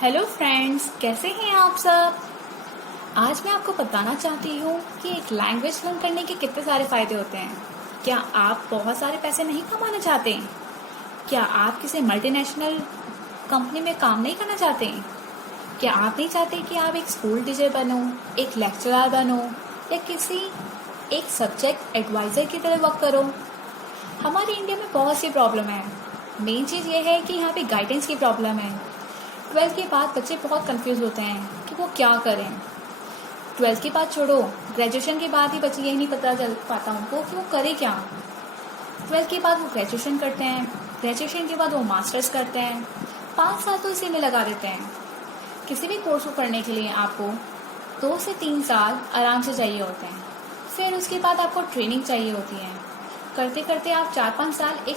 Hello friends, कैसे हैं आप सब। आज मैं आपको बताना चाहती हूँ कि एक लैंग्वेज लर्न करने के कितने सारे फ़ायदे होते हैं। क्या आप बहुत सारे पैसे नहीं कमाना चाहते? क्या आप किसी मल्टीनेशनल कंपनी में काम नहीं करना चाहते? क्या आप नहीं चाहते कि आप एक स्कूल टीचर बनो, एक लेक्चरर बनो या किसी एक सब्जेक्ट एडवाइज़र की तरह वर्क करो? हमारे इंडिया में बहुत सी प्रॉब्लम है। मेन चीज़ ये है कि यहाँ पे गाइडेंस की प्रॉब्लम है। 12th के बाद बच्चे बहुत कंफ्यूज होते हैं कि वो क्या करें। 12th के बाद छोड़ो, ग्रेजुएशन के बाद ही बच्चे यही नहीं पता चल पाता उनको कि वो करे क्या। 12th के बाद वो ग्रेजुएशन करते हैं, ग्रेजुएशन के बाद वो मास्टर्स करते हैं। 5 साल तो इसी में लगा देते हैं। किसी भी कोर्स को करने के लिए आपको 2 से 3 साल आराम से चाहिए होते हैं। फिर उसके बाद आपको ट्रेनिंग चाहिए होती है। करते करते आप 4-5 साल एक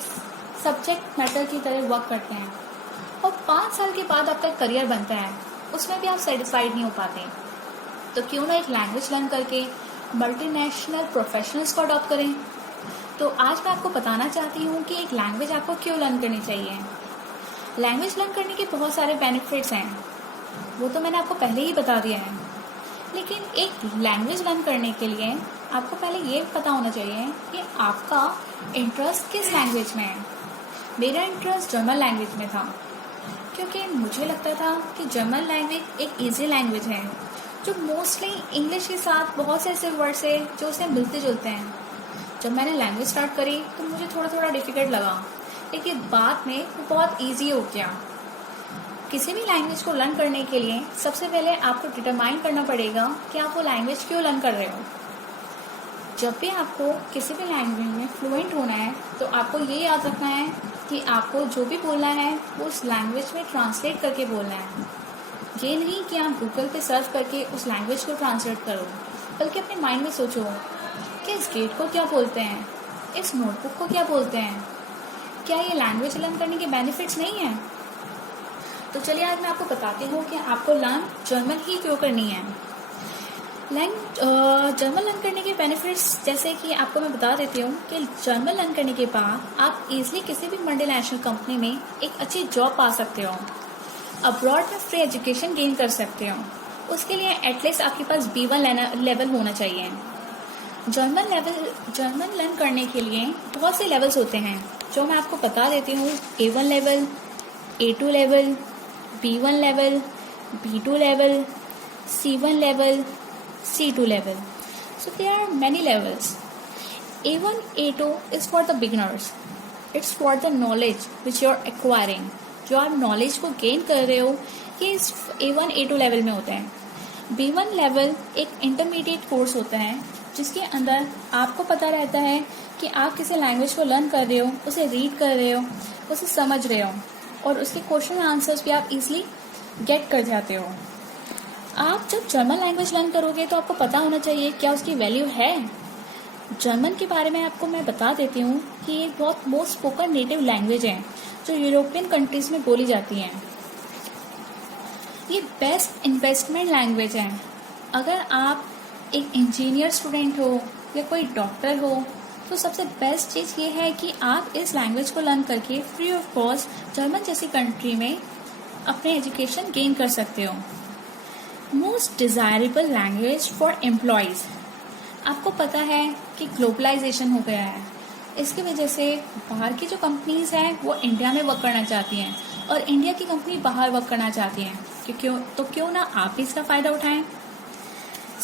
सब्जेक्ट मैटर की तरह वर्क करते हैं और 5 साल के बाद आपका करियर बनता है। उसमें भी आप सेटिस्फाइड नहीं हो पाते, तो क्यों ना एक लैंग्वेज लर्न करके मल्टीनेशनल प्रोफेशनल्स को अडॉप्ट करें। तो आज मैं आपको बताना चाहती हूँ कि एक लैंग्वेज आपको क्यों लर्न करनी चाहिए। लैंग्वेज लर्न करने के बहुत सारे बेनिफिट्स हैं, वो तो मैंने आपको पहले ही बता दिया है। लेकिन एक लैंग्वेज लर्न करने के लिए आपको पहले ये पता होना चाहिए कि आपका इंटरेस्ट किस लैंग्वेज में है। मेरा इंटरेस्ट जर्मन लैंग्वेज में था, क्योंकि मुझे लगता था कि जर्मन लैंग्वेज एक इजी लैंग्वेज है जो मोस्टली इंग्लिश के साथ बहुत से ऐसे वर्ड्स है जो उससे मिलते जुलते हैं। जब मैंने लैंग्वेज स्टार्ट करी तो मुझे थोड़ा थोड़ा डिफ़िकल्ट लगा, लेकिन बाद में वो बहुत इजी हो गया। किसी भी लैंग्वेज को लर्न करने के लिए सबसे पहले आपको डिटरमाइन करना पड़ेगा कि आप वो लैंग्वेज क्यों लर्न कर रहे हो। जब भी आपको किसी भी लैंग्वेज में फ्लुएंट होना है तो आपको ये याद रखना है कि आपको जो भी बोलना है वो उस लैंग्वेज में ट्रांसलेट करके बोलना है। ये नहीं कि आप गूगल पे सर्च करके उस लैंग्वेज को ट्रांसलेट करो, बल्कि अपने माइंड में सोचो कि इस गेट को क्या बोलते हैं, इस नोटबुक को क्या बोलते हैं। क्या ये लैंग्वेज लर्न करने के बेनिफिट्स नहीं हैं? तो चलिए आज मैं आपको बताती हूँ कि आपको लर्न जर्मन ही क्यों करनी है। जर्मन लर्न करने के बेनिफिट्स जैसे कि आपको मैं बता देती हूँ कि जर्मन लर्न करने के बाद आप इजीली किसी भी मल्टीनेशनल कंपनी में एक अच्छी जॉब पा सकते हो। अब्रॉड में फ्री एजुकेशन गेन कर सकते हो। उसके लिए एटलीस्ट आपके पास B1 लेवल होना चाहिए। जर्मन लर्न करने के लिए बहुत से लेवल्स होते हैं जो मैं आपको बता देती हूँ। A1 level, A2 level, B1 level, B2 level, C1 level, C2 level. So there are many levels. A1, A2 is for the beginners. It's for the knowledge which you're acquiring. जो आप knowledge को gain कर रहे हो ये इस A1, A2 level में होता है। B1 level एक intermediate course होता है जिसके अंदर आपको पता रहता है कि आप किसी लैंग्वेज को लर्न कर रहे हो, उसे रीड कर रहे हो, उसे समझ रहे हो और उसके क्वेश्चन आंसर्स भी आप इजीली गेट कर जाते हो। आप जब जर्मन लैंग्वेज लर्न करोगे तो आपको पता होना चाहिए क्या उसकी वैल्यू है। जर्मन के बारे में आपको मैं बता देती हूँ कि ये बहुत मोस्ट स्पोकन नेटिव लैंग्वेज है जो यूरोपियन कंट्रीज में बोली जाती है। ये बेस्ट इन्वेस्टमेंट लैंग्वेज है। अगर आप एक इंजीनियर स्टूडेंट हो या कोई डॉक्टर हो तो सबसे बेस्ट चीज़ ये है कि आप इस लैंग्वेज को लर्न करके फ्री ऑफ कॉस्ट जर्मन जैसी कंट्री में अपने एजुकेशन गेन कर सकते हो। Most desirable language for employees. आपको पता है कि ग्लोबलाइजेशन हो गया है, इसकी वजह से बाहर की जो कंपनीज हैं वो इंडिया में वर्क करना चाहती हैं और इंडिया की कंपनी बाहर वर्क करना चाहती हैं। क्यों ना आप भी इसका फ़ायदा उठाएं।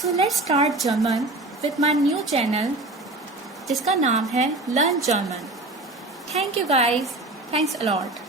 So let's start German with my new channel जिसका नाम है learn German. Thank you guys, thanks a lot.